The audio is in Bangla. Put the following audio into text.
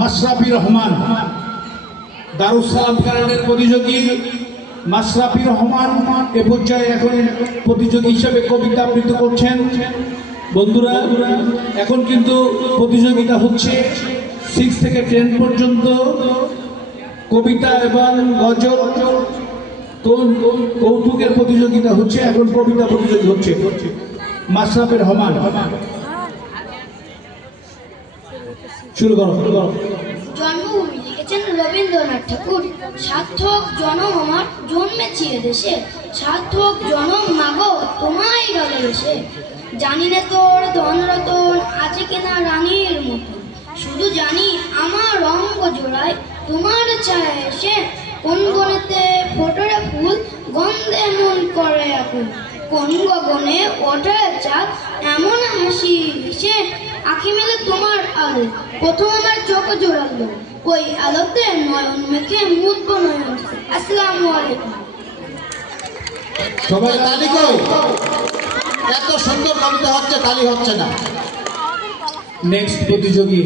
মাশরাফি রহমান, দারুস সালাম ক্যাডেটের প্রতিযোগী মাশরাফি রহমান এ পর্যায়ে এখন প্রতিযোগী হিসেবে কবিতা আবৃত্তি করছেন। বন্ধুরা, এখন কিন্তু প্রতিযোগিতা হচ্ছে 6 থেকে 10 পর্যন্ত, কবিতা এবং গজল কৌতুকের প্রতিযোগিতা হচ্ছে। এখন কবিতা প্রতিযোগী হচ্ছে। মাশরাফি রহমান, শুরু করো। জন্মভূমি লিখেছেন রবীন্দ্রনাথ ঠাকুর। সার্থক জনম আমার জন্মেছি এদেশে, সার্থক জনম মাগো তোমায় ভালোবেসে। জানি না তোর ধন রতন আছে কিনা রানীর মতন, শুধু জানি আমার অঙ্গ জোড়ায় তোমার ছায়া এসে। কোন বনেতে ফোটরে ফুল গন্ধে মন করে আকুল, কোন গগনে ওঠে চাঁদ এমন হাসি মিশে। আঁখি মেলে তোমার আলো প্রথম আমার চোখ জোড়ালো, ওই আলোতে নয়ন মেখে মুগ্ধ নয়ন। আসসালামু আলাইকুম। সবাই তালি কই? এত সুন্দর কবিতা হচ্ছে, তালি হচ্ছে না। নেক্সট প্রতিযোগী